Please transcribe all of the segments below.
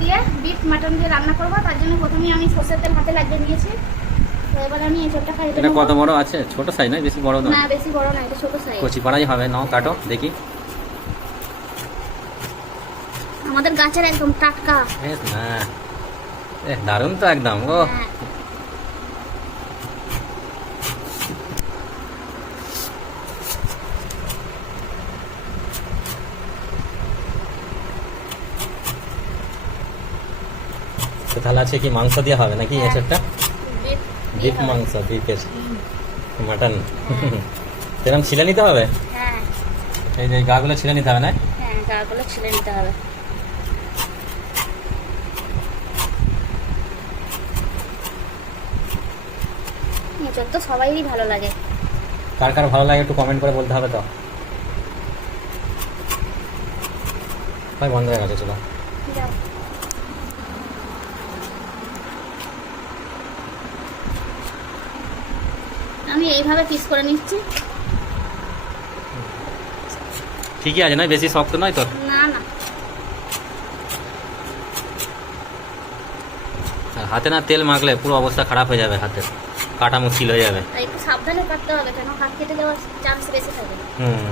দিয়ে beef mutton দিয়ে রান্না করবো। তার জন্য প্রথমেই আমি সরষের তেল হাতে লাগিয়ে নিয়েছি। তো এবার আমি এঁচড়টা খাই। এটা কত বড় আছে? ছোট সাইজ নয়, বেশি বড় নয়? না বেশি বড় না, এটা ছোট সাইজ। কচি পাড়াই হবে। নাও কাটো দেখি। আমাদের গাছের একদম টাটকা। হ্যাঁ, দারুণ তো একদম। ও হ্যাঁ। তাহলে আছে কি মাংস দিয়ে হবে নাকি হ্যাঁ। এসবটা? বিফ মাংস, বিফের মাটন। সেরকম ছিলে নিতে হবে। হ্যাঁ এই যে গাগুলো ছিলে নিতে হবে না? হ্যাঁ, গাগুলো ছিলে নিতে হবে। এঁচড় তো সবাইরই ভালো লাগে। কার কার ভালো লাগে একটু কমেন্ট করে বলতে হবে তো। ভাই বন্ধ হয়ে গেছে, চলো। যাও। আমি এইভাবে পিস করে নিচ্ছি। ঠিকই আছে, নয় বেশি শক্ত নয় তো? না না, আর হাতে না তেল মাখলে পুরো অবস্থা খারাপ হয়ে যাবে, হাতের কাটা মুশকিল হয়ে যাবে। আর একটু সাবধানে কাটতে হবে, কেন হাত কেটে যাওয়ার চান্স বেশি থাকে। হুম।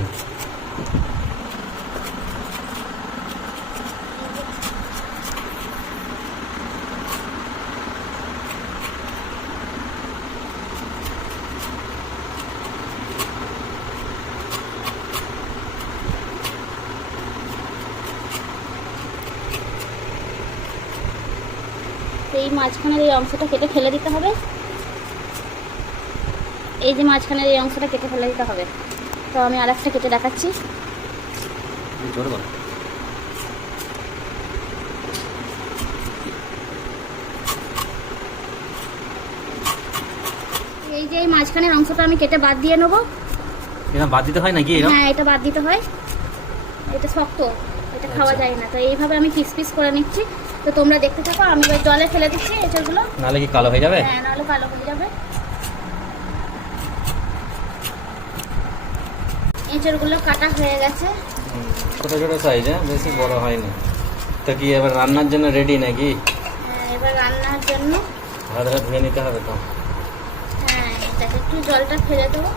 এই মাঝখানের এই অংশটা কেটে ফেলে দিতে হবে। এই যে মাঝখানের এই অংশটা কেটে ফেলে দিতে হবে। তো আমি আরেকটা কেটে দেখাচ্ছি। জোরে বলো। এই যে এই মাঝখানের অংশটা আমি কেটে বাদ দিয়ে নেবো। এটা বাদ দিতে হয় নাকি এরকম? হ্যাঁ, এটা বাদ দিতে হয়। এটা শক্ত, এটা খাওয়া আচ্ছা। যায় না। তো এইভাবে আমি পিস পিস করে নিচ্ছি। তো তোমরা দেখতে থাকো। আমি এবার জলে ফেলে দিচ্ছি এঁচড়গুলো। নাহলে কি কালো হয়ে যাবে? হ্যাঁ, নাহলে কালো হয়ে যাবে। এঁচড়গুলো কাটা হয়ে গেছে। ছোট ছোট সাইজ, হ্যাঁ, বেশি বড় হয়নি। তো কি এবার রান্নার জন্য রেডি নাকি? হ্যাঁ, এবার রান্নার জন্য হাত ধুয়ে নিতে হবে তো। হ্যাঁ, এটাকে একটু জলটা ফেলে দেবো।